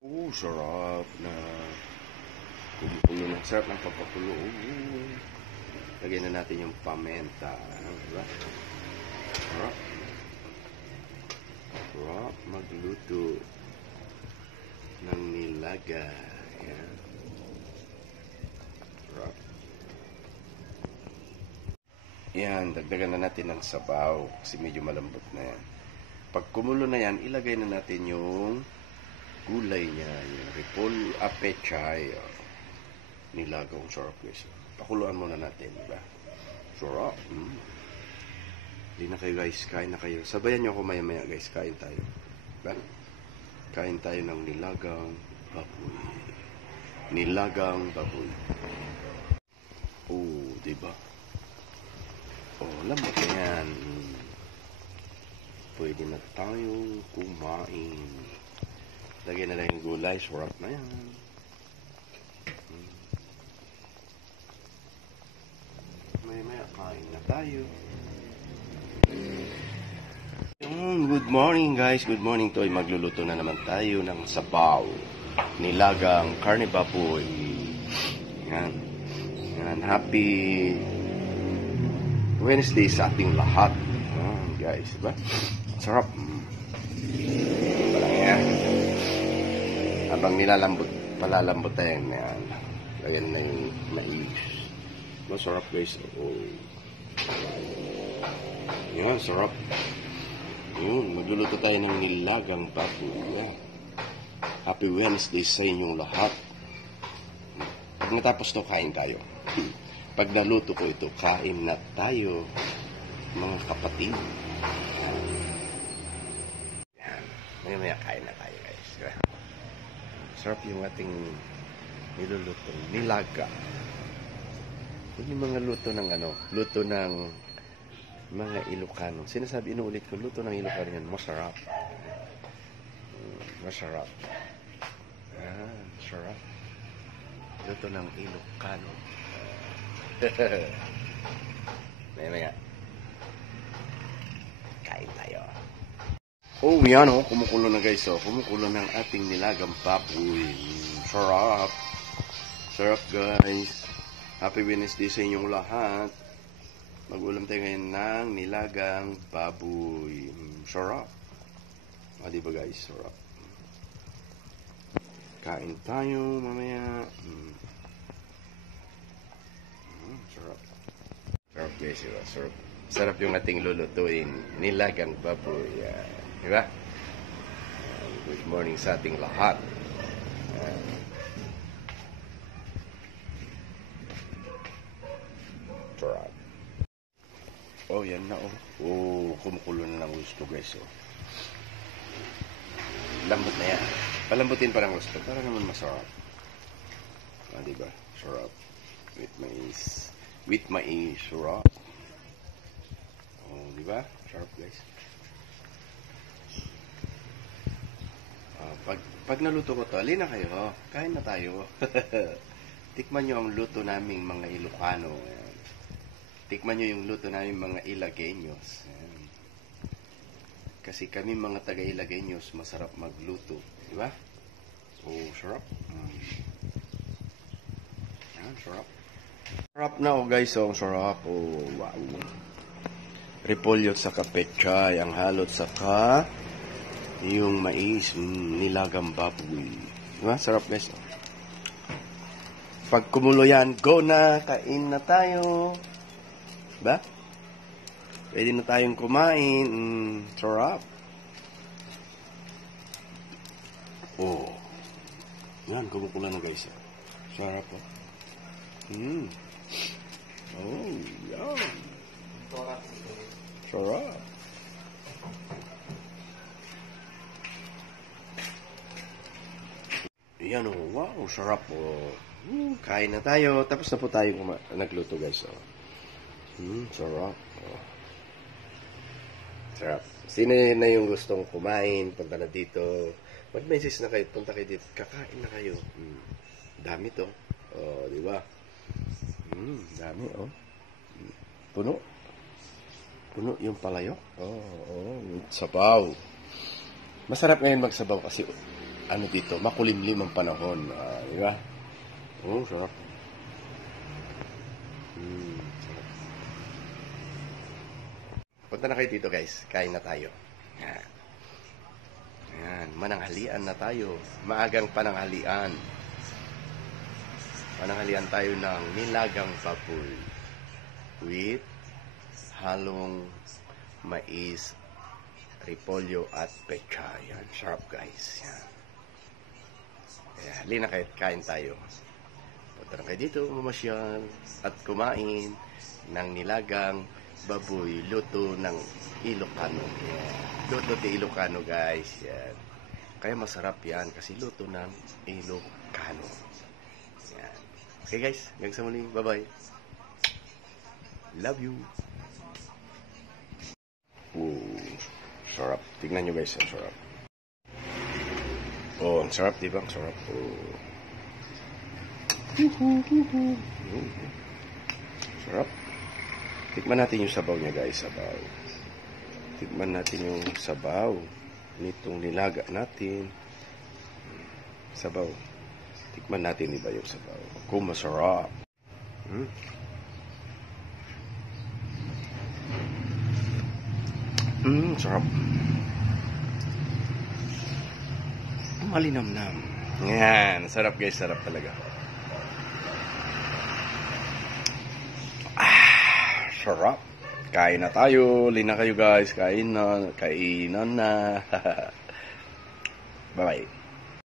Sarap na kumukulo ng sarap ng papakulo. Lagyan na natin yung pamenta. Diba? Sarap. Sarap magluto ng nilaga. Ayan. Sarap. Yan, dagdagan na natin ng sabaw kasi medyo malambot na yan. Pag kumulo na yan, ilagay na natin yung gulay niya, yung repol, apechay, nilagawang sarap guys. Pakuluan muna natin, diba? Sarap. Hindi na kayo guys, kain na kayo. Sabayan nyo ako maya-maya guys, kain tayo. Diba? Kain tayo ng nilagang baboy. Nilagang baboy. Oh, diba? Oh, lambot na yan. Pwede na tayong kumain. Lagyan na lang yung gulay. Sarap na yan. Maya-maya kain na tayo. Good morning guys. Good morning to. Magluluto na naman tayo ng sabaw. Nilagang karne baboy. Yan. Yan. Happy Wednesday sa ating lahat. Yan guys. Diba? Sarap. Walang yan. Habang palalambot tayo yan. Lagyan na yung mais. Masarap guys. Oh. Yan, sarap. Yun, magluluto tayo ng nilagang baboy. Happy Wednesday sa inyong lahat. Pag natapos to, kain tayo. Pag naluto ko ito, kain na tayo, mga kapatid. Yan. Maya-maya kain na tayo guys. Sarap yung ating nilulutong nilaga. Yung mga luto ng luto ng mga Ilocano. Sinasabi, inuulit ko, luto ng Ilocano yan, masarap. Masarap. Sarap. Luto ng Ilocano. Maya-maya. Kain tayo. Oh, yan kumukulo na guys. Kumukulo ng ating nilagang baboy. Sarap. Sarap guys. Happy Wednesday sa inyong lahat. Mag-ulam tayo ngayon ng nilagang baboy. Sarap. Diba guys? Sarap. Kain tayo mamaya. Sarap. Sarap guys. Diba? Sarap. Sarap yung ating lulutuin. Nilagang baboy. Diba? Good morning sa ating lahat. Sarap. Oh, yan na Oh, kumukulo na ng gusto guys. Lambot na yan. Palambutin pa ng gusto para naman masarap. Diba? Sarap. With mais. With mais. Sarap. Oh, diba? Sarap guys. Pag naluto ko to, alin na kayo. Kain na tayo. Tikman nyo ang luto naming mga Ilocano. Tikman nyo yung luto namin mga Ilagueños. Ayan. Kasi kami mga taga-Ilagueños, masarap magluto. Diba? Oh, sarap. Ayan, sarap. Sarap na guys. Sarap. Oh, wow. Repolyo sa kapechay. Ang halot saka yung mais. Nilagang baboy. Diba? Sarap guys. Pag kumulo yan, go na. Kain na tayo. Ba? Pwede na tayong kumain. Sarap. Oh. Yan, kumukulo na guys. Sarap Oh, yan. Sarap. Yan wow, sarap kain na tayo. Tapos na po tayo nagluto guys. Sarap. Sarap. Sino na yung gustong kumain, punta na dito. Mag-message na kayo, punta kayo dito. Kakain na kayo. Dami to. Di ba? Dami Puno. Puno yung palayok. Sabaw. Masarap ngayon magsabaw kasi ano dito, makulimlim ang panahon. Di ba? Oh, sarap. Sarap. Punta na kayo dito guys. Kain na tayo. Yan. Yan. Mananghalian na tayo. Maagang pananghalian. Pananghalian tayo ng nilagang baboy with halong mais, repolyo at pechay. Yan. Sarap guys. Yan. Kaya halina kayo, kain tayo. Punta na kayo dito, mamasyal at kumain ng nilagang baboy, luto ng Ilocano. Yan. Luto ng Ilocano guys. Yan. Kaya masarap yan kasi luto ng Ilocano. Yan. Okay guys, hanggang sa muli. Bye-bye. Love you. Sarap. Tingnan nyo guys, ang sarap. Oh, ang sarap, diba? Ang sarap. Oh. Sarap. Tikman natin yung sabaw niya guys, sabaw. Tikman natin yung sabaw nitong nilaga natin. Sabaw. Tikman natin iba yung sabaw. Kung masarap. Sarap. Malinamnam. Yan. Sarap guys. Sarap talaga. Sarap. Kain na tayo. Lina kayo guys. Kain na. Kainan na. Bye-bye.